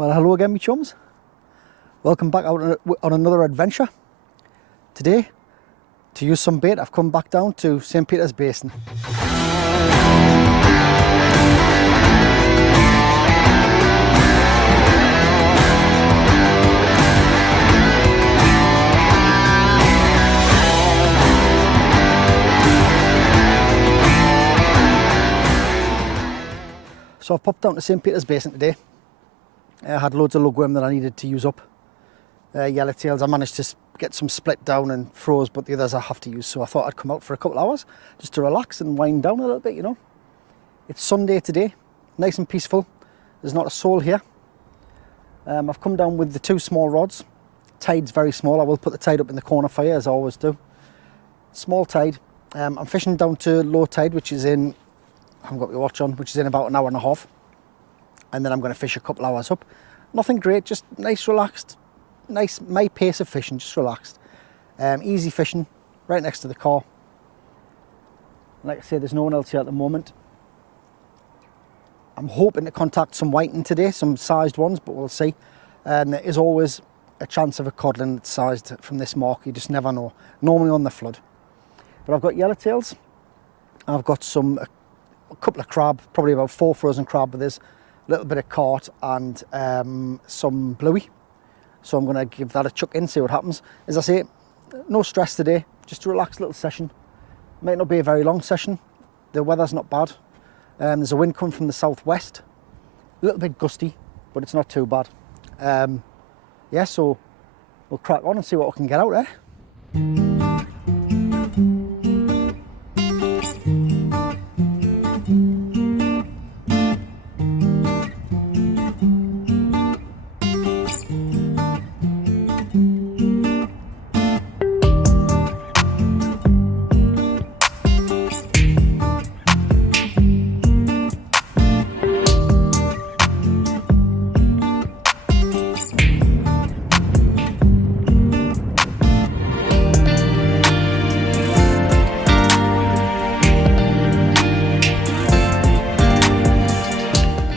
Well, hello again, me chums. Welcome back out on another adventure. Today, to use some bait, I've come back down to St. Peter's Basin. So I've popped down to St. Peter's Basin today. I had loads of lugworm that I needed to use up. Yellowtails, I managed to get some split down and froze, but the others I have to use. So I thought I'd come out for a couple of hours just to relax and wind down a little bit, you know. It's Sunday today, nice and peaceful. There's not a soul here. I've come down with the two small rods. Tide's very small. I will put the tide up in the corner for you, as I always do. Small tide. I'm fishing down to low tide, which is in, I haven't got my watch on, which is in about an hour and a half. And then I'm going to fish a couple hours up. Nothing great, just nice, relaxed, nice, my pace of fishing, just relaxed. Easy fishing, right next to the car. Like I say, there's no one else here at the moment. I'm hoping to contact some whiting today, some sized ones, but we'll see. And there is always a chance of a codling that's sized from this mark, you just never know. Normally on the flood. But I've got yellowtails. I've got a couple of crab, probably about 4 frozen crab with this. A little bit of carp and some bluey, so I'm going to give that a chuck in, see what happens. As I say, no stress today, just a relaxed little session. Might not be a very long session, the weather's not bad. There's a wind coming from the southwest, a little bit gusty, but it's not too bad. Yeah, so we'll crack on and see what we can get out there.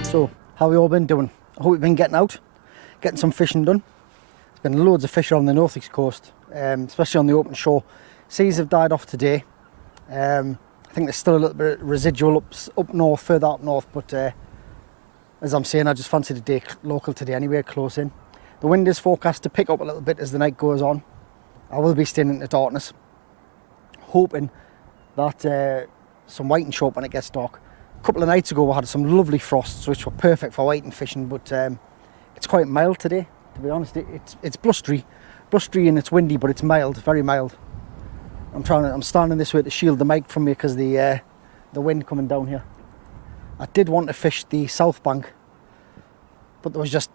So, how have you all been doing? I hope you've been getting out, getting some fishing done. There's been loads of fish on the northeast coast, especially on the open shore. Seas have died off today. I think there's still a little bit of residual up north, further up north, but as I'm saying, I just fancied a day local today anyway, close in. The wind is forecast to pick up a little bit as the night goes on. I will be staying in the darkness, hoping that some whiting show up when it gets dark. A couple of nights ago we had some lovely frosts which were perfect for whiting fishing, but it's quite mild today, to be honest. It's blustery and it's windy, but it's mild, very mild. I'm standing this way to shield the mic from me because the wind coming down here. I did want to fish the south bank, but there was just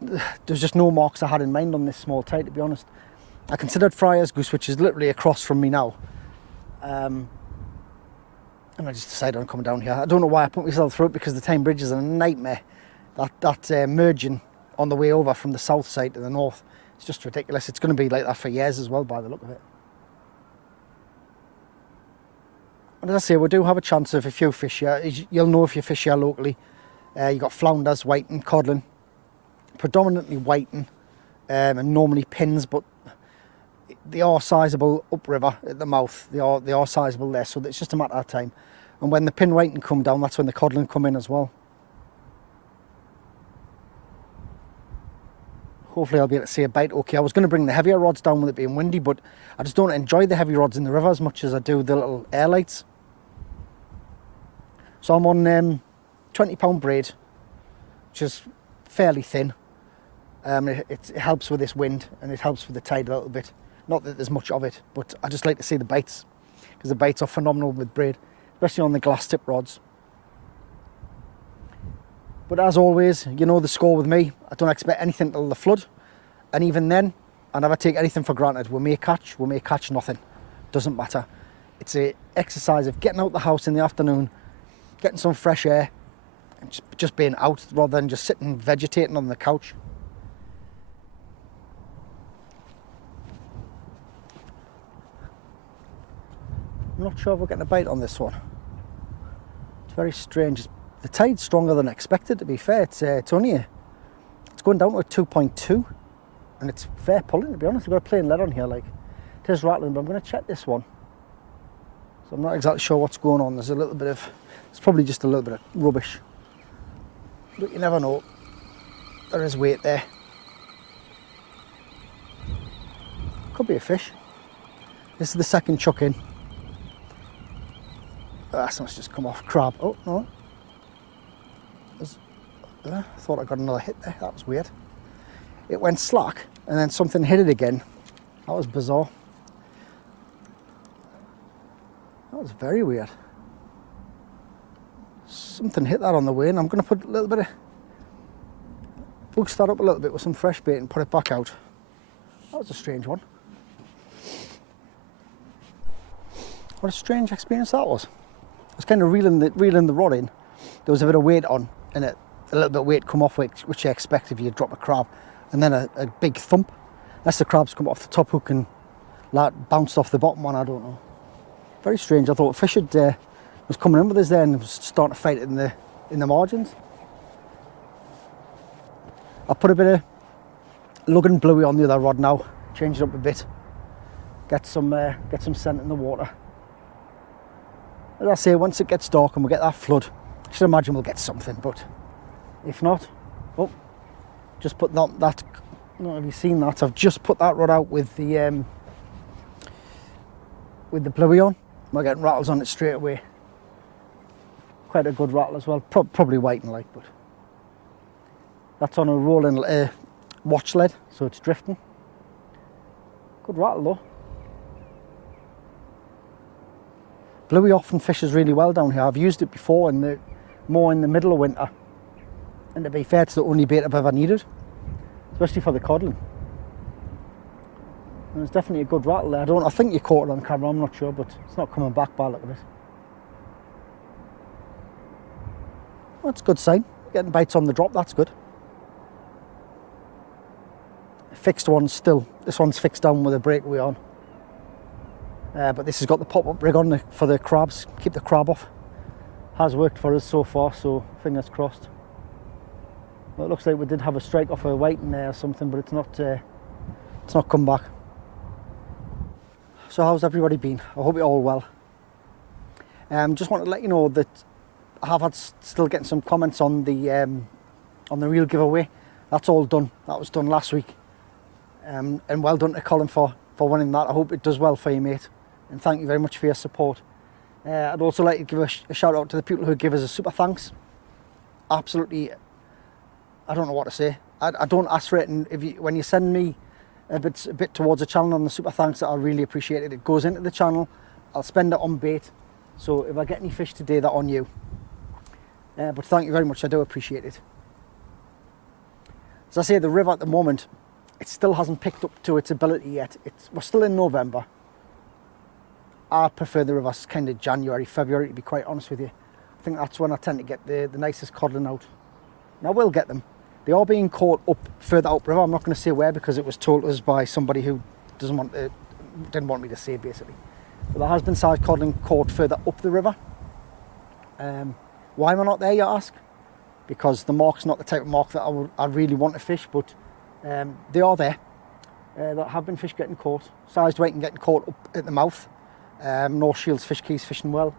no marks I had in mind on this small tide, to be honest. I considered Friar's Goose, which is literally across from me now. And I just decided on coming down here. I don't know why I put myself through it, because the Tyne bridge is a nightmare. That merging on the way over from the south side to the north, it's just ridiculous. It's going to be like that for years as well, by the look of it. And as I say, we do have a chance of a few fish here. You'll know if you fish here locally. You've got flounders, whiting, codling. Predominantly whiting and normally pins, but they are sizable upriver at the mouth. They are sizable there, so it's just a matter of time. And when the pin whiting come down, that's when the codling come in as well. Hopefully I'll be able to see a bite okay. I was going to bring the heavier rods down with it being windy, but I just don't enjoy the heavy rods in the river as much as I do the little air lights. So I'm on 20-pound braid, which is fairly thin. It helps with this wind and it helps with the tide a little bit. Not that there's much of it, but I just like to see the baits, because the baits are phenomenal with braid, especially on the glass tip rods. But as always, you know the score with me. I don't expect anything till the flood, and even then, I never take anything for granted. We may catch nothing. Doesn't matter. It's an exercise of getting out the house in the afternoon, getting some fresh air, and just being out rather than just sitting vegetating on the couch. I'm not sure if we're getting a bite on this one. It's very strange. The tide's stronger than expected, to be fair. It's only It's going down to a 2.2, and it's fair pulling, to be honest. We've got a plain lead on here, like, it is rattling, but I'm going to check this one. So I'm not exactly sure what's going on. There's a little bit of, it's probably just a little bit of rubbish, but you never know. There is weight there. Could be a fish. This is the second chuck in. Something's just come off. Crab. Oh, no. I thought I got another hit there. That was weird. It went slack and then something hit it again. That was bizarre. That was very weird. Something hit that on the way, and I'm going to put a little bit of... boost that up a little bit with some fresh bait and put it back out. That was a strange one. What a strange experience that was. I was kind of reeling the rod in. There was a bit of weight on, and a little bit of weight come off, which you expect if you drop a crab, and then a big thump. Unless the crab's come off the top hook and like bounced off the bottom one, I don't know. Very strange. I thought fish was coming in with us there and was starting to fight it in the margins. I put a bit of lug and bluey on the other rod now, change it up a bit, get some scent in the water. As I say, once it gets dark and we get that flood, I should imagine we'll get something, but if not, oh, just put that, I don't know if you've seen that, I've just put that rod out with the bluey on. We're getting rattles on it straight away. Quite a good rattle as well, probably whiting like, but that's on a rolling watch lead, so it's drifting. Good rattle though. Bluey often fishes really well down here. I've used it before more in the middle of winter, and to be fair, it's the only bait I've ever needed, especially for the codling. And it's definitely a good rattle there. I think you caught it on camera, I'm not sure, but it's not coming back by a look at it. Well, that's a good sign. Getting bites on the drop, that's good. Fixed one still. This one's fixed down with a breakaway on. But this has got the pop-up rig on for the crabs, keep the crab off. Has worked for us so far, so fingers crossed. Well, it looks like we did have a strike off a whiting there or something, but it's not come back. So how's everybody been? I hope you're all well. Just want to let you know that I have still getting some comments on the reel giveaway. That's all done. That was done last week. And well done to Colin for winning that. I hope it does well for you, mate. And thank you very much for your support. I'd also like to give a shout out to the people who give us a super thanks. Absolutely, I don't know what to say. I don't ask for it, and when you send me a bit towards the channel on the super thanks, I really appreciate it. It goes into the channel. I'll spend it on bait. So if I get any fish today, that's on you. But thank you very much. I do appreciate it. As I say, the river at the moment, it still hasn't picked up to its ability yet. We're still in November. I prefer the rivers kind of January, February, to be quite honest with you. I think that's when I tend to get the nicest codling out. And I will get them. They are being caught up further upriver. I'm not going to say where because it was told us by somebody who didn't want me to say, basically. But there has been size codling caught further up the river. Why am I not there, you ask? Because the mark's not the type of mark that I really want to fish, but they are there. There have been fish getting caught. Sized weight and getting caught up at the mouth. North Shields Fish Quays fishing well.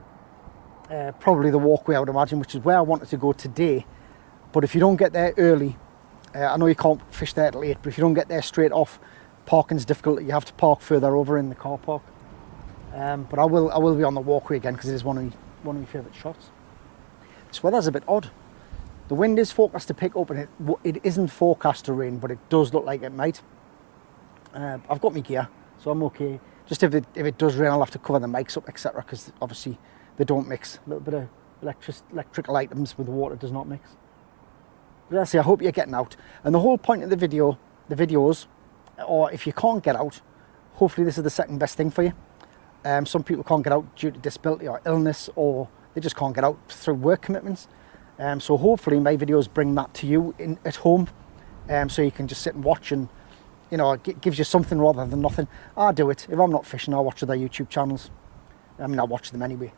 Probably the walkway, I would imagine, which is where I wanted to go today. But if you don't get there early, I know you can't fish there till 8, but if you don't get there straight off, parking's difficult. You have to park further over in the car park. But I will be on the walkway again because it is one of my favourite shots. This weather's a bit odd. The wind is forecast to pick up, and it isn't forecast to rain, but it does look like it might. I've got my gear, so I'm okay. Just if it does rain, I'll have to cover the mics up, etc., because obviously they don't mix. A little bit of electrical items with the water does not mix. But I hope you're getting out. And the whole point of the videos, or if you can't get out, hopefully this is the second best thing for you. Some people can't get out due to disability or illness, or they just can't get out through work commitments. So hopefully my videos bring that to you at home, so you can just sit and watch, and you know, it gives you something rather than nothing. I do it. If I'm not fishing, I'll watch other YouTube channels. I mean, I watch them anyway.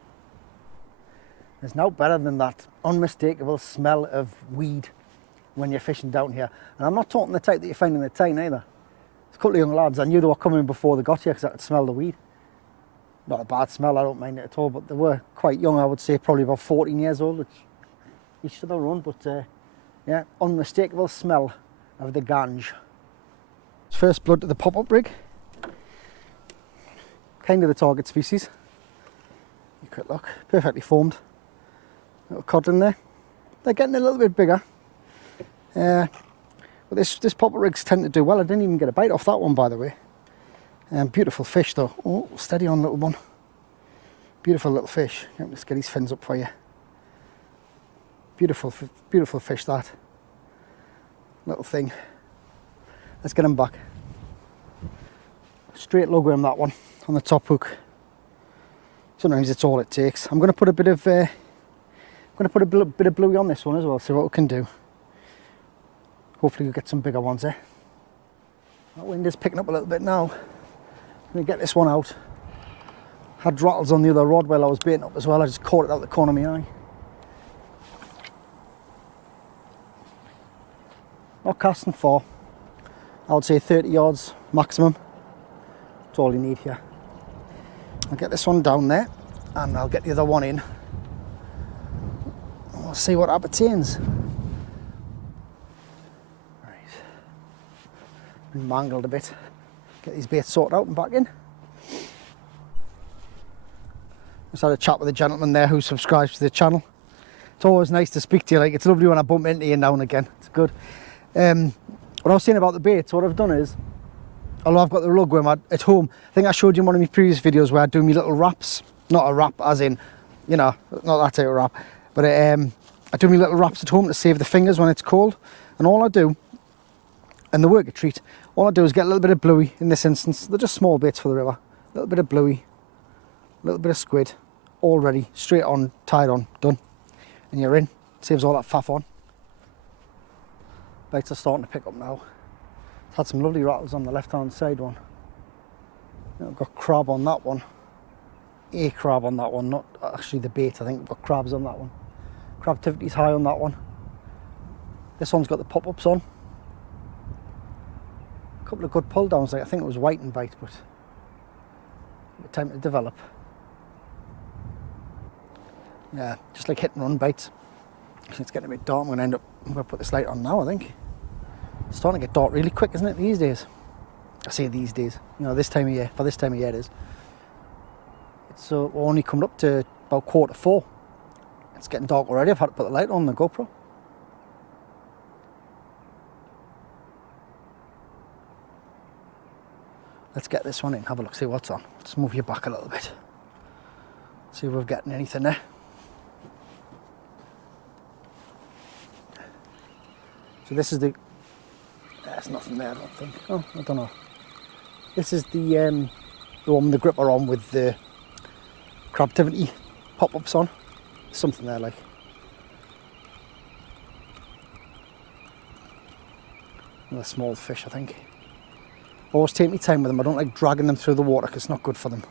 There's no better than that unmistakable smell of weed when you're fishing down here. And I'm not talking the type that you find in the Tyne either. There's a couple of young lads, I knew they were coming before they got here because I could smell the weed. Not a bad smell, I don't mind it at all, but they were quite young, I would say probably about 14 years old, which each to their own, but yeah, unmistakable smell of the ganj. First blood to the pop-up rig. Kind of the target species. You could look, perfectly formed. Little codling there. They're getting a little bit bigger. But this pop-up rigs tend to do well. I didn't even get a bite off that one, by the way. Beautiful fish though. Oh, steady on, little one. Beautiful little fish. Let's get his fins up for you. Beautiful fish, that. Little thing. Let's get him back. Straight lugworm, that one, on the top hook. Sometimes it's all it takes. I'm going to put a bit of bluey on this one as well, see what we can do. Hopefully we'll get some bigger ones there. That wind is picking up a little bit now. I'm going to get this one out. Had rattles on the other rod while I was baiting up as well. I just caught it out the corner of my eye. Not casting far. I would say 30 yards maximum. That's all you need here. I'll get this one down there and I'll get the other one in. We'll see what appertains. Right. Been mangled a bit. Get these baits sorted out and back in. Just had a chat with a gentleman there who subscribes to the channel. It's always nice to speak to you. Like, it's lovely when I bump into you now and again. It's good. What I was saying about the baits, what I've done is, although I've got the lugworm at home, I think I showed you in one of my previous videos where I do my little wraps. Not a wrap as in, you know, not that type of wrap, but I do my little wraps at home to save the fingers when it's cold. And all I do, and they work a treat, all I do is get a little bit of bluey in this instance. They're just small baits for the river. A little bit of bluey, a little bit of squid, all ready, straight on, tied on, done. And you're in. Saves all that faff on. Baits are starting to pick up now. Had some lovely rattles on the left hand side one. I've got crab on that one. A crab on that one, not actually the bait. I think we've got crabs on that one. Crab activity's high on that one. This one's got the pop-ups on. A couple of good pull downs, like I think it was white and bite, but time to develop. Yeah, just like hit and run bites. It's getting a bit dark. I'm going to put this light on now, I think. It's starting to get dark really quick, isn't it, these days? I say these days, you know, this time of year, for this time of year it is. It's only coming up to about 4:45. It's getting dark already. I've had to put the light on the GoPro. Let's get this one in, have a look, see what's on. Let's move you back a little bit. See if we're getting anything there. So this is the... There's nothing there, I don't think. Oh, I don't know. This is the one with the gripper on with the crabtivity pop-ups on. Something there, like. Another small fish, I think. Always take my time with them. I don't like dragging them through the water because it's not good for them.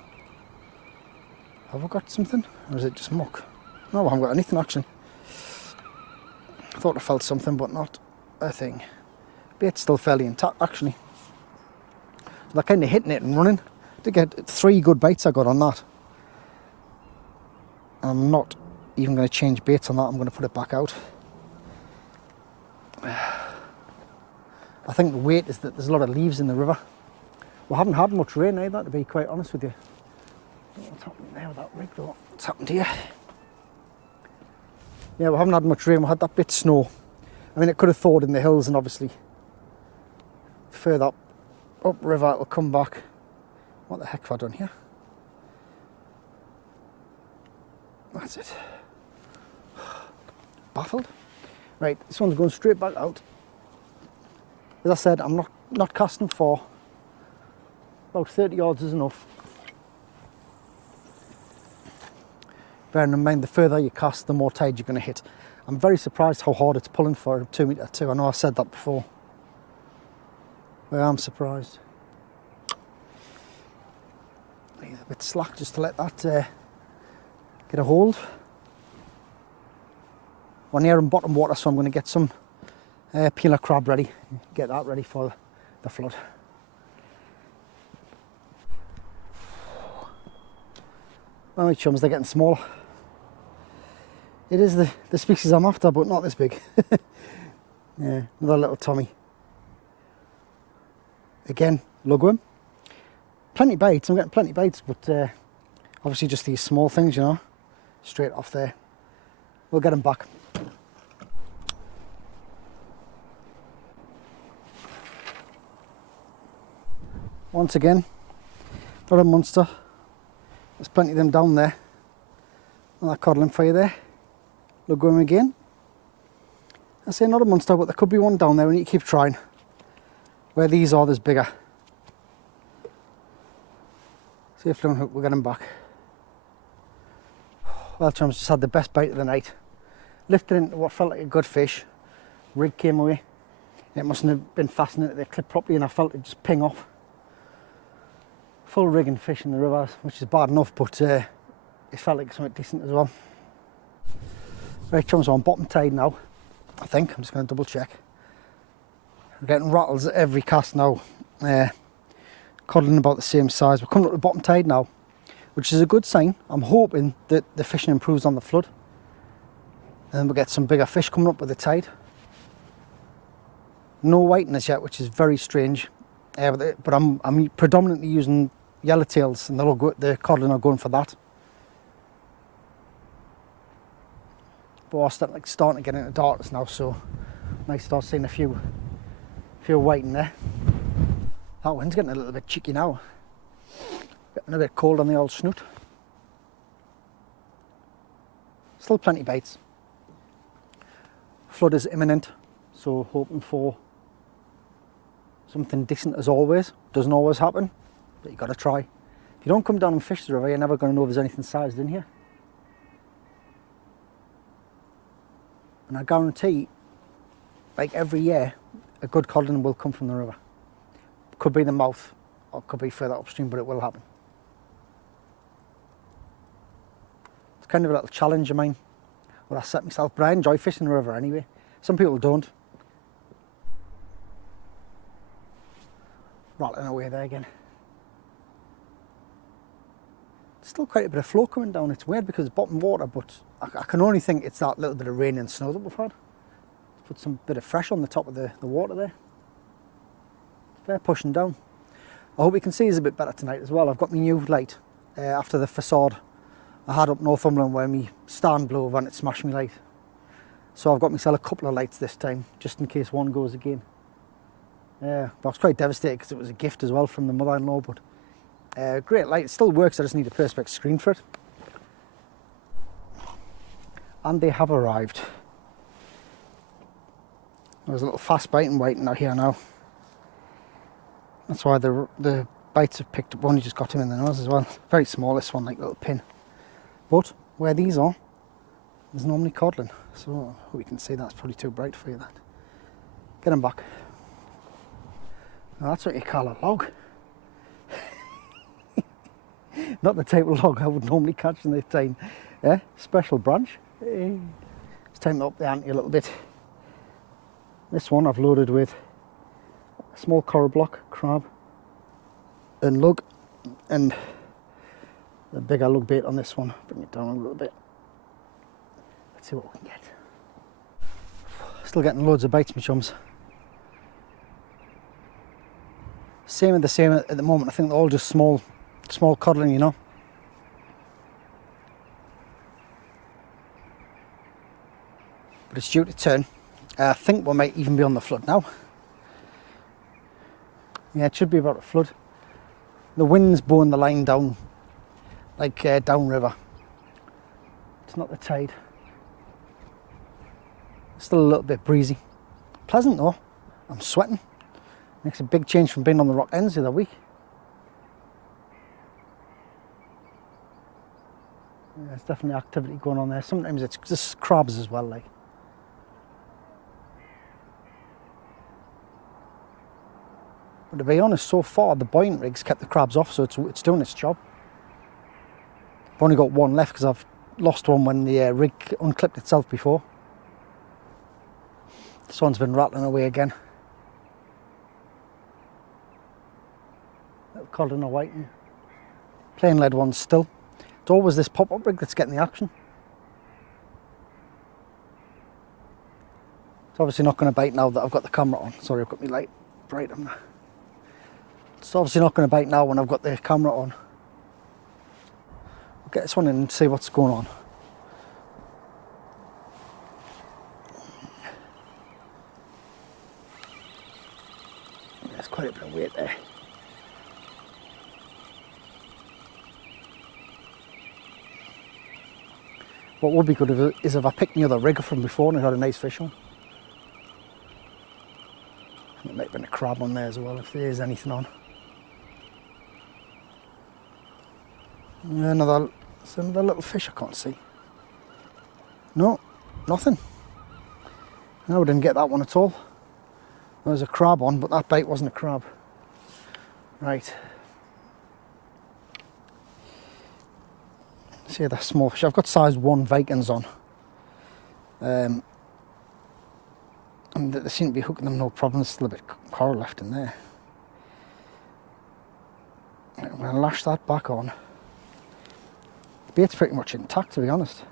Have I got something? Or is it just muck? No, I haven't got anything, actually. I thought I felt something, but not a thing. Bait's still fairly intact, actually. So they're kind of hitting it and running. I did get 3 good bites I got on that. I'm not even going to change baits on that. I'm going to put it back out. I think the weight is that there's a lot of leaves in the river. We haven't had much rain either, to be quite honest with you. I don't know what's happening there with that rig though. What's happened here? Yeah, we haven't had much rain. We had that bit of snow. I mean, it could have thawed in the hills, and obviously further up river it'll come back. What the heck have I done here? That's it. Baffled. Right, this one's going straight back out. As I said, I'm not casting far. About 30 yards is enough. Bearing in mind, the further you cast, the more tide you're going to hit. I'm very surprised how hard it's pulling for a 2 metre too. I know I said that before. But I'm surprised. Leave it a bit slack just to let that get a hold. We're near in bottom water, so I'm going to get some Peeler crab ready. Get that ready for the flood. Alright chums, they're getting smaller. It is the species I'm after, but not this big. Yeah, another little Tommy. Again, lugworm. Plenty bites, I'm getting plenty bites, but obviously just these small things, you know, straight off there. We'll get them back. Once again, not a monster. There's plenty of them down there. Another codling for you there. Lugworm again. I say not a monster, but there could be one down there. We need to keep trying. Where these are, there's bigger. See if we'll get them back. Well chums, just had the best bite of the night. Lifted into what felt like a good fish. Rig came away. It mustn't have been fastened into the clip properly and I felt it just ping off. Full rigging fish in the river, which is bad enough, but it felt like something decent as well. Right chums, on bottom tide now, I think. I'm just going to double check. We're getting rattles at every cast now. Codling about the same size. We're coming up to the bottom tide now, which is a good sign. I'm hoping that the fishing improves on the flood. And then we'll get some bigger fish coming up with the tide. No whiting as yet, which is very strange. But I'm predominantly using yellowtails, and the codling are going for that. But I'm starting to get into darkness now, so I might start seeing a few whiting there. That wind's getting a little bit cheeky now. Getting a bit cold on the old snoot. Still plenty bites. Flood is imminent, so hoping for something decent as always. Doesn't always happen, but you got to try. If you don't come down and fish the river, you're never going to know if there's anything sized in here. And I guarantee, like every year, a good codling will come from the river. Could be the mouth, or could be further upstream, but it will happen. It's kind of a little challenge of mine, what I set myself, but I enjoy fishing the river anyway. Some people don't. Rattling away there again. Still quite a bit of flow coming down. It's weird because it's bottom water, but I can only think it's that little bit of rain and snow that we've had. Put some bit of fresh on the top of the water there. Fair pushing down. I hope you can see us a bit better tonight as well. I've got my new light after the facade I had up Northumberland where my stand blew over and it smashed my light. So I've got myself a couple of lights this time, just in case one goes again. But I was quite devastated because it was a gift as well from the mother-in-law, but great light. It still works, I just need a perspex screen for it. And they have arrived. There's a little fast biting waiting out here now. That's why the bites have picked up. Only just got him in the nose as well. Very small, this one, like a little pin. But where these are, there's normally codling. So we can see that's probably too bright for you. That. Get them back. Now that's what you call a log. Not the type of log I would normally catch in the Tyne. Special branch. It's time to up the ante a little bit. This one I've loaded with a small coral block, crab and lug, and the bigger lug bait on this one. Bring it down a little bit. Let's see what we can get. Still getting loads of bites, my chums. Same at the moment. I think they're all just small codling, you know. But it's due to turn. I think we might even be on the flood now. Yeah, it should be about a flood. The wind's blowing the line down, like downriver. It's not the tide. It's still a little bit breezy. Pleasant though. I'm sweating. Makes a big change from being on the rock ends the other week. Yeah, there's definitely activity going on there. Sometimes it's just crabs as well, like. But to be honest, so far the buoyant rig's kept the crabs off, so it's doing its job. I've only got one left because I've lost one when the rig unclipped itself before. This one's been rattling away again. Little Codling or whiting. Plain lead ones still. It's always this pop-up rig that's getting the action. It's obviously not going to bite now that I've got the camera on. Sorry, I've got my light bright on there. It's obviously not going to bite now when I've got the camera on. I'll get this one in and see what's going on. There's quite a bit of weight there. What would be good is if I picked the other rigger from before and it had a nice fish on. There might have been a crab on there as well, if there is anything on. Yeah, another little fish I can't see. No, nothing. No, I didn't get that one at all. There was a crab on, but that bait wasn't a crab. Right. See that small fish. I've got size 1 Vikings on. And they seem to be hooking them no problem. There's still a bit of coral left in there. I'm going to lash that back on. The bait's pretty much intact, to be honest.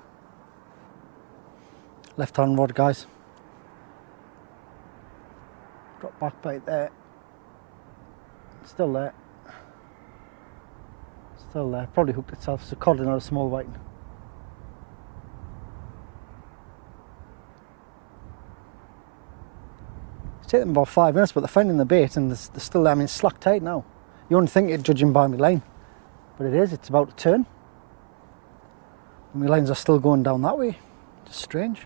Left hand rod, guys. Drop back bait there. Still there. Still there. Probably hooked itself. It's a Codling or a small whiting. It's taken them about 5 minutes, but they're finding the bait and they're still there. I mean, it's slack tide now. You wouldn't think it judging by my line, but it is. It's about to turn. And my lines are still going down that way. Just strange.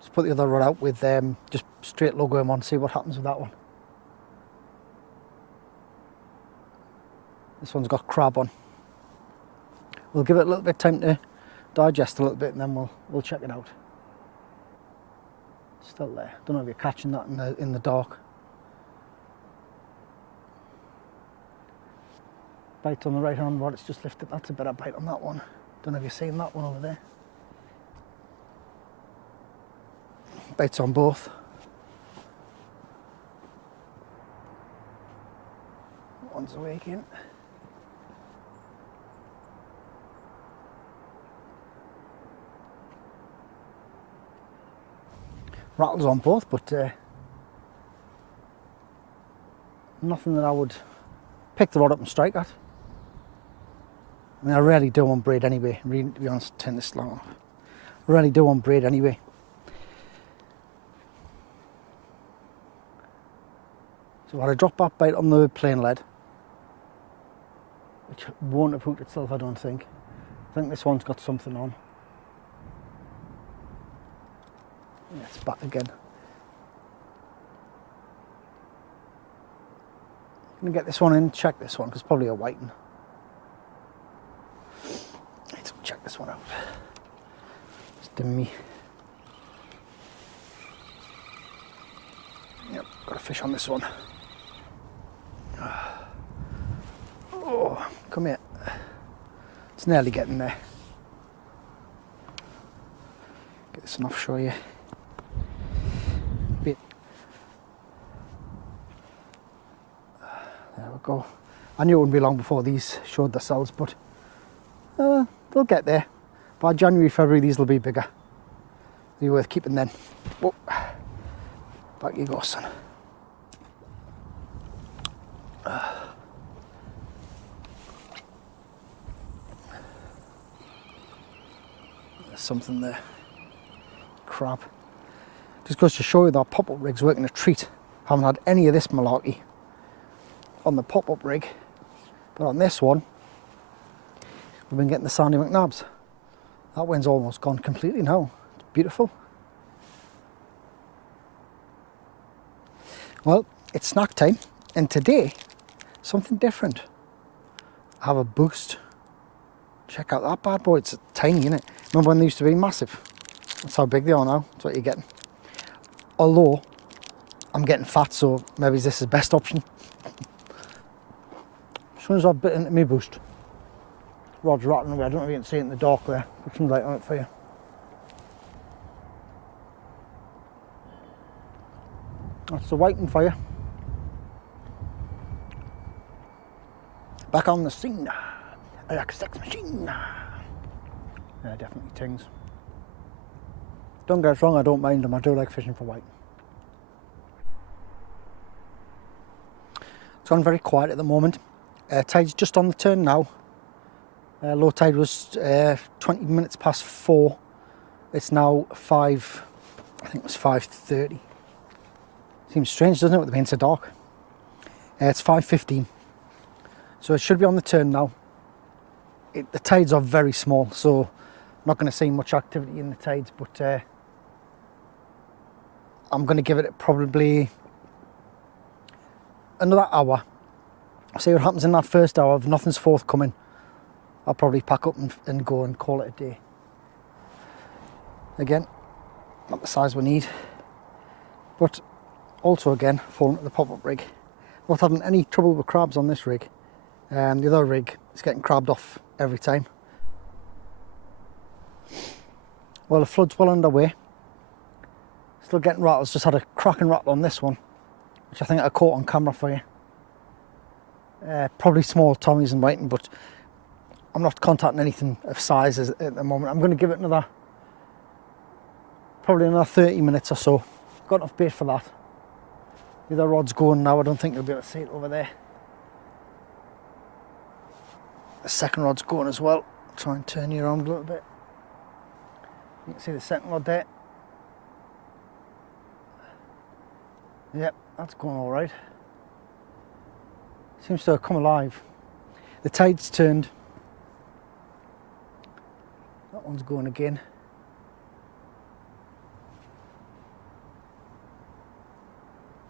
Just put the other rod out with just straight logo him on, see what happens with that one. This one's got crab on. We'll give it a little bit of time to digest a little bit and then we'll check it out. Still there. Don't know if you're catching that in the dark. Bite on the right hand rod, it's just lifted. That's a better bite on that one. Don't know if you're seeing that one over there. Bites on both. One's awake in. Rattles on both, but nothing that I would pick the rod up and strike at. I mean, I rarely do on braid anyway. To be honest, turn this long off. I rarely do on braid anyway. So I had a drop back bait on the plain lead, which won't have hooked itself, I don't think. I think this one's got something on. Yeah, it's back again. I'm going to get this one in, check this one, because it's probably a whiting. Let's check this one out. Just dim me. Yep, got a fish on this one. Oh, come here. It's nearly getting there. Get this one off, show you. There we go. I knew it wouldn't be long before these showed themselves, but they'll get there. By January, February, these will be bigger. They'll be worth keeping then. Whoa. Back you go, son. There's something there. Crab. Just goes to show you that pop-up rig's working a treat. Haven't had any of this malarkey on the pop-up rig, but on this one we've been getting the Sandy McNabs. That wind's almost gone completely now. It's beautiful. Well, it's snack time, and today something different. I have a boost. Check out that bad boy. It's tiny, isn't it? Remember when they used to be massive? That's how big they are now. That's what you're getting. Although I'm getting fat, so maybe this is the best option. As soon as I've bit into my boost, rod's rattling away. I don't know if you can see it in the dark there. Put some light on it for you. That's the whiting for you. Back on the scene. I like a sex machine. Yeah, definitely tings. Don't get us wrong, I don't mind them. I do like fishing for white. It's gone very quiet at the moment. Tide's just on the turn now. Low tide was 20 minutes past 4. It's now 5, I think it was 5:30. Seems strange, doesn't it, with it being so dark? It's 5:15. So it should be on the turn now. The tides are very small, so I'm not going to see much activity in the tides, but I'm going to give it probably another hour. See what happens in that first hour. If nothing's forthcoming, I'll probably pack up and go and call it a day. Again, not the size we need, but also again, falling to the pop-up rig. Not having any trouble with crabs on this rig. The other rig is getting crabbed off every time. Well, the flood's well underway. Still getting rattles. Just had a cracking rattle on this one, which I think I caught on camera for you. Probably small Tommies and whiting, but I'm not contacting anything of size at the moment. I'm going to give it probably another 30 minutes or so. Got enough bait for that. The other rod's going now. I don't think you'll be able to see it over there. The second rod's going as well. Try and turn you around a little bit. You can see the second rod there. Yep, that's going all right. Seems to have come alive. The tide's turned. That one's going again.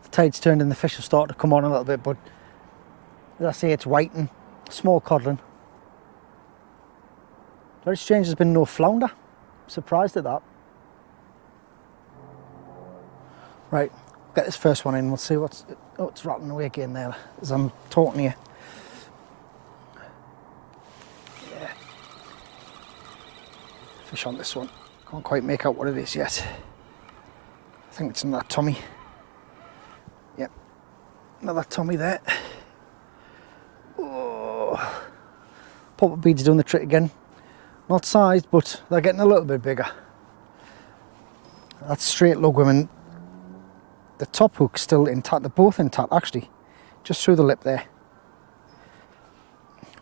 The tide's turned and the fish have started to come on a little bit, but as I say, it's whiting, small codling. Very strange, there's been no flounder. I'm surprised at that. Right, get this first one in, we'll see what's rattling away again there as I'm talking to you. Yeah. Fish on this one. Can't quite make out what it is yet. I think it's another Tommy. Yep, another Tommy there. Oh. Pop-up beads doing the trick again. Not sized, but they're getting a little bit bigger. That's straight lug women. The top hook's still intact. They're both intact, actually. Just through the lip there.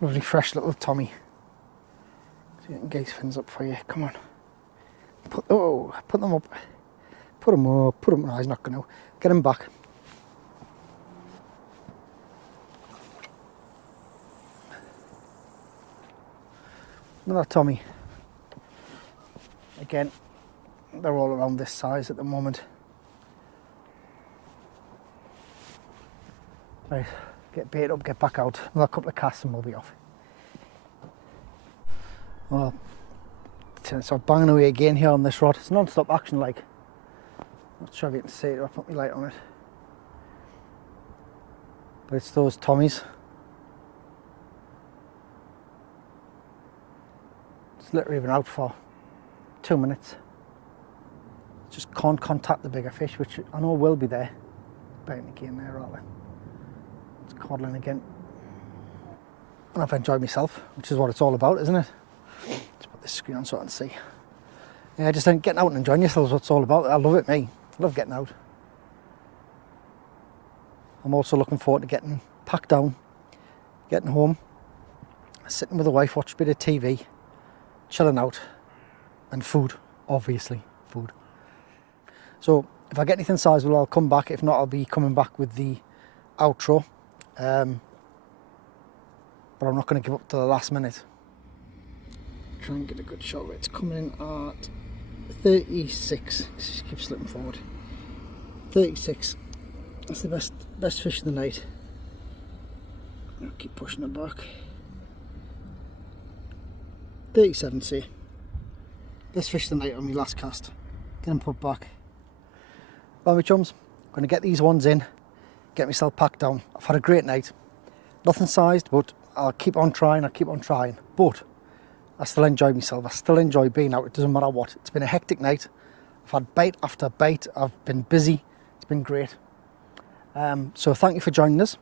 Lovely fresh little Tommy. See if I can gaze fins up for you. Come on. Put them up. Put them up. Put them. No, he's not going to. Get him back. Another Tommy. Again, they're all around this size at the moment. Right, get bait up, get back out. Another couple of casts and we'll be off. Well, so banging away again here on this rod. It's non-stop action, like. Not sure if you can see it. I'll put my light on it. But it's those Tommies. It's literally been out for 2 minutes. Just can't contact the bigger fish, which I know will be there. Biting again there, rather. It's codling again. And I've enjoyed myself, which is what it's all about, isn't it? Let's put this screen on so I can see. Yeah, just getting out and enjoying yourselves, what it's all about. I love it, me. I love getting out. I'm also looking forward to getting packed down, getting home, sitting with the wife, watch a bit of TV, chilling out, and food, obviously, food. So if I get anything sizable, I'll come back. If not, I'll be coming back with the outro. But I'm not going to give up to the last minute. Try and get a good shot. It's coming in at 36. Just keep slipping forward. 36. That's the best fish of the night. I'll keep pushing it back. 37, see. Best fish of the night on my last cast. Get them put back. Well, my chums, I'm going to get these ones in, get myself packed down. I've had a great night. Nothing sized, but I'll keep on trying, But I still enjoy myself. I still enjoy being out. It doesn't matter what. It's been a hectic night. I've had bait after bait. I've been busy. It's been great. So thank you for joining us.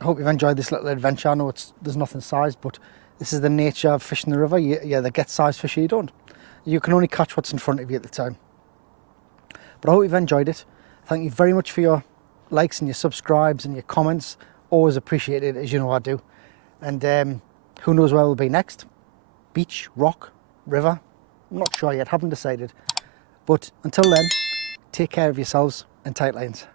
I hope you've enjoyed this little adventure. I know there's nothing sized, but this is the nature of fishing the river. You either get sized fish or you don't. You can only catch what's in front of you at the time. But I hope you've enjoyed it. Thank you very much for your likes and your subscribes and your comments. Always appreciate it, as you know I do. And who knows where we'll be next? Beach, rock, river? I'm not sure yet, haven't decided. But until then, take care of yourselves and tight lines.